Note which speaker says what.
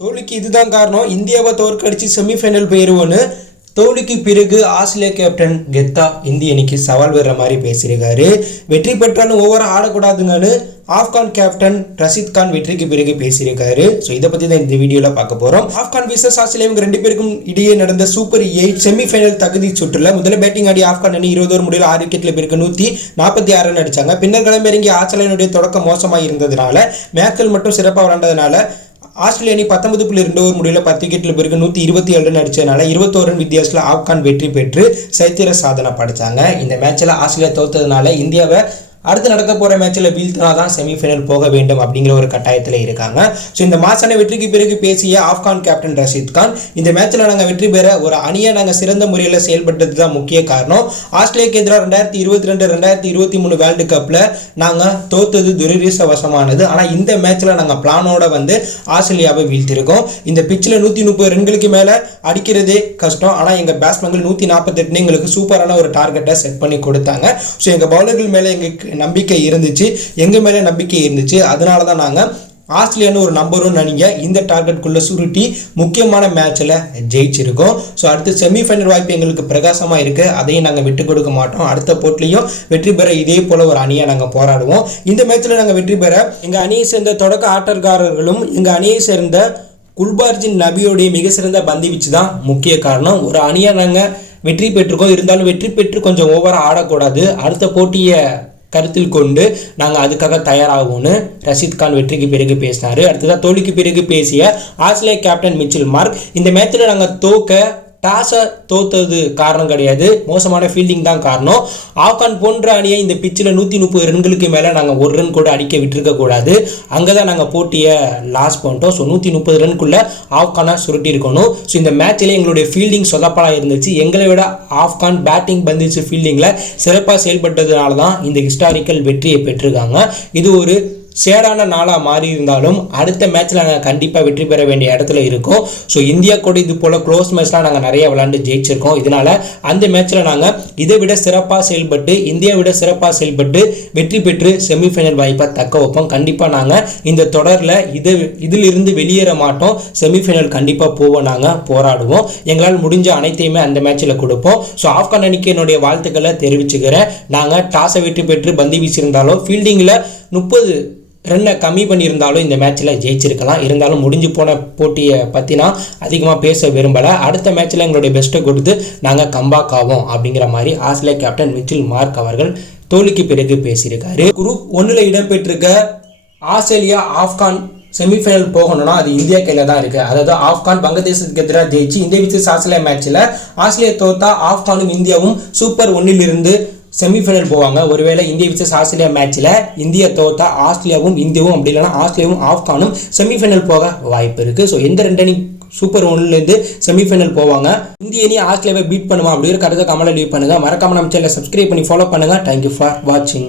Speaker 1: தோல்விக்கு இதுதான் காரணம். இந்தியாவை தோற்கடிச்சு செமிஃபைனல் போயிருவோன்னு தோல்விக்கு பிறகு ஆஸ்திரேலியா கேப்டன் கெத்தா இந்திய அணிக்கு சவால் விடுற மாதிரி பேசியிருக்காரு. வெற்றி பெற்றாலும் ஓவராக ஆடக்கூடாதுங்கன்னு ஆப்கான் கேப்டன் ரஷித் கான் வெற்றிக்கு பிறகு பேசியிருக்காரு. ஸோ இதை பற்றி தான் இந்த வீடியோவில் பார்க்க போகிறோம் ஆப்கான் விசஸ் ஆஸ்திரேலியா இவங்க ரெண்டு பேருக்கும் இடையே நடந்த சூப்பர் எயிட் செமிஃபைனல் தகுதி சுற்றுல முதல்ல பேட்டிங் ஆடி ஆப்கான் அணி இருபது ஒரு முடியல ஆறு விக்கெட்டில் பிறகு நூற்றி நாற்பத்தி ஆறு ரன் அடிச்சாங்க. பின்னர் களமிறங்கி ஆஸ்திரேலியனுடைய தொடக்கம் மோசமாக இருந்ததுனால மேக்கல் மட்டும் சிறப்பாக விளாண்டதுனால ஆஸ்திரேலிய அணி பத்தொன்பது புள்ளி ரெண்டு ஓவர் முடியல பத்து விக்கெட்ல பிறகு நூற்றி இருபத்தி ஏழு ரன் அடித்ததுனால இருபத்தோரு ரன் வித்தியாசத்தில் ஆப்கான் வெற்றி பெற்று சரித்திர சாதனை படைத்தாங்க இந்த மேட்ச்சில் ஆஸ்திரேலியா தோத்ததுனால இந்தியாவை அடுத்து நடக்க போகிற மேட்ச்சில் வீழ்த்தினா தான் செமிஃபைனல் போக வேண்டும் அப்படிங்கிற ஒரு கட்டாயத்தில் இருக்காங்க. ஸோ இந்த மாசான வெற்றிக்கு பிறகு பேசிய ஆப்கான் கேப்டன் ரஷீத் கான் இந்த மேட்ச்சில் நாங்கள் வெற்றி பெற ஒரு அணியை நாங்கள் சிறந்த முறையில் செயல்பட்டது தான் முக்கிய காரணம். ஆஸ்திரேலியாக்கு எதிராக ரெண்டாயிரத்தி இருபத்தி ரெண்டு ரெண்டாயிரத்தி இருபத்தி மூணு வேர்ல்டு கப்பில் நாங்கள் தோத்தது துரதிருஷ்டவசமானது. ஆனால் இந்த மேட்ச்சில் நாங்கள் பிளானோட வந்து ஆஸ்திரேலியாவை வீழ்த்திருக்கோம். இந்த பிச்சில் நூற்றி முப்பது ரன்களுக்கு மேலே அடிக்கிறதே கஷ்டம். ஆனால் எங்கள் பேட்ஸ்மேன்கள் நூற்றி நாற்பத்தெட்டுன்னு எங்களுக்கு சூப்பரான ஒரு டார்கெட்டை செட் பண்ணி கொடுத்தாங்க. ஸோ எங்கள் பவுலர்கள் மேலே எங்களுக்கு நம்பிக்கை இருந்துச்சு. எங்கள் மேலே நம்பிக்கை இருந்துச்சு. அதனால தான் நாங்கள் ஆஸ்திரேலியான்னு ஒரு நம்பர் ஒன் அணிங்க இந்த டார்கெட்குள்ளே சுருட்டி முக்கியமான மேட்ச்சில் ஜெயிச்சிருக்கோம். ஸோ அடுத்து செமிஃபைனல் வாய்ப்பு எங்களுக்கு பிரகாசமாக இருக்குது அதையும் நாங்கள் விட்டு கொடுக்க மாட்டோம். அடுத்த போட்டிலையும் வெற்றி பெற இதே போல் ஒரு அணியை நாங்கள் போராடுவோம். இந்த மேட்ச்சில் நாங்கள் வெற்றி பெற எங்கள் அணியை சேர்ந்த தொடக்க ஆட்டக்காரர்களும் எங்கள் அணியை சேர்ந்த குல்பார்ஜின் நபியோடைய மிக சிறந்த பந்து வீச்சு தான் முக்கிய காரணம். ஒரு அணியை நாங்கள் வெற்றி பெற்றிருக்கோம். இருந்தாலும் வெற்றி பெற்று கொஞ்சம் ஓவராக ஆடக்கூடாது. அடுத்த போட்டியை கருத்தில் கொண்டு நாங்கள் அதுக்காக தயாராகும்னு ரஷீத் கான் வெற்றிக்கு பிறகு பேசினார். அடுத்ததாக தோல்விக்கு பிறகு பேசிய ஆஸ்திரேலிய கேப்டன் மிச்சில் மார்க். இந்த மேட்ச்சில் நாங்கள் தோக்க டாஸை தோத்தது காரணம் கிடையாது. மோசமான ஃபீல்டிங் தான் காரணம். ஆப்கான் போன்ற அணியை இந்த பிச்சில் நூற்றி முப்பது ரன்களுக்கு மேலே நாங்கள் ஒரு ரன் கூட அடிக்க விட்டுருக்கக்கூடாது அங்கே தான் நாங்கள் போட்டியை லாஸ் பண்ணிட்டோம். ஸோ நூற்றி முப்பது ரன்குள்ளே ஆப்கானாக சுருட்டி இருக்கணும் ஸோ இந்த மேட்ச்சில் எங்களுடைய ஃபீல்டிங் சொதப்பலாக இருந்துச்சு. எங்களை விட ஆப்கான் பேட்டிங் பந்துச்சு ஃபீல்டிங்கில் சிறப்பாக செயல்பட்டதுனால தான் இந்த ஹிஸ்டாரிக்கல் வெற்றியை பெற்றிருக்காங்க. இது ஒரு சேடான நாளாக மாறி இருந்தாலும் அடுத்த மேட்ச்சில் நாங்கள் கண்டிப்பாக வெற்றி பெற வேண்டிய இடத்துல இருக்கோம். ஸோ இந்தியா கூட இது போல் க்ளோஸ் மேட்ச்லாம் நாங்கள் நிறைய விளாண்டு ஜெயிச்சிருக்கோம். இதனால் அந்த மேட்ச்சில் நாங்கள் இதை விட சிறப்பாக செயல்பட்டு இந்தியா விட சிறப்பாக செயல்பட்டு வெற்றி பெற்று செமிஃபைனல் வாய்ப்பாக தக்க வைப்போம். கண்டிப்பாக நாங்கள் இந்த தொடரில் இதை இதிலிருந்து வெளியேற மாட்டோம். செமிஃபைனல் கண்டிப்பாக போவோம். நாங்கள் போராடுவோம். எங்களால் முடிஞ்ச அனைத்தையுமே அந்த மேட்ச்சில் கொடுப்போம். ஸோ ஆப்கான் அணிக்கு என்னுடைய வாழ்த்துக்களை தெரிவிச்சுக்கிறேன். நாங்கள் டாஸை வெற்றி பெற்று பந்து வீசியிருந்தாலும் ஃபீல்டிங்கில் முப்பது ரன்னை கம்மி பண்ணியிருந்தாலும் இந்த மேட்ச்சில் ஜெயிச்சிருக்கலாம். இருந்தாலும் முடிஞ்சு போன போட்டியை பற்றினா அதிகமாக பேச விரும்பலை. அடுத்த மேட்ச்சில் எங்களுடைய பெஸ்ட்டை கொடுத்து நாங்கள் கம்பாக் ஆவோம் அப்படிங்கிற மாதிரி ஆஸ்திரேலியா கேப்டன் மிச்சில் மார்க் அவர்கள் தோல்விக்கு பிறகு பேசியிருக்காரு. குரூப் ஒன்றில் இடம்பெற்றிருக்க ஆஸ்திரேலியா ஆப்கான் செமிஃபைனல் போகணும்னா அது இந்தியா கையில் தான் இருக்குது அதாவது ஆப்கான் வங்கதேசத்துக்கு எதிராக ஜெயிச்சு இந்திய விசேஷ ஆஸ்திரேலியா மேட்ச்சில் ஆஸ்திரேலியா தோத்தா ஆப்கானும் இந்தியாவும் சூப்பர் ஒன்னிலிருந்து செமிஃபைனல் போவாங்க. ஒருவேளை இந்தியா விசஸ் ஆஸ்திரேலியா மேட்ச்சில் இந்தியா தோத்தா ஆஸ்திரேலியாவும் இந்தியாவும் அப்படி இல்லைனா ஆஸ்திரேலியாவும் ஆப்கானும் செமிஃபைனல் போக வாய்ப்பு இருக்குது ஸோ எந்த ரெண்டு அணி சூப்பர் ஒன்லேருந்து செமிஃபைனல் போவாங்க. இந்திய அணி ஆஸ்திரேலியாவை பீட் பண்ணுமா? அப்படிங்கிற கருத்தை கமலை லீவ் பண்ணுங்கள் மறக்காமல் நம்ம சேனலை சப்ஸ்கிரைப் பண்ணி ஃபாலோ பண்ணுங்கள் தேங்க்யூ ஃபார் வாட்சிங்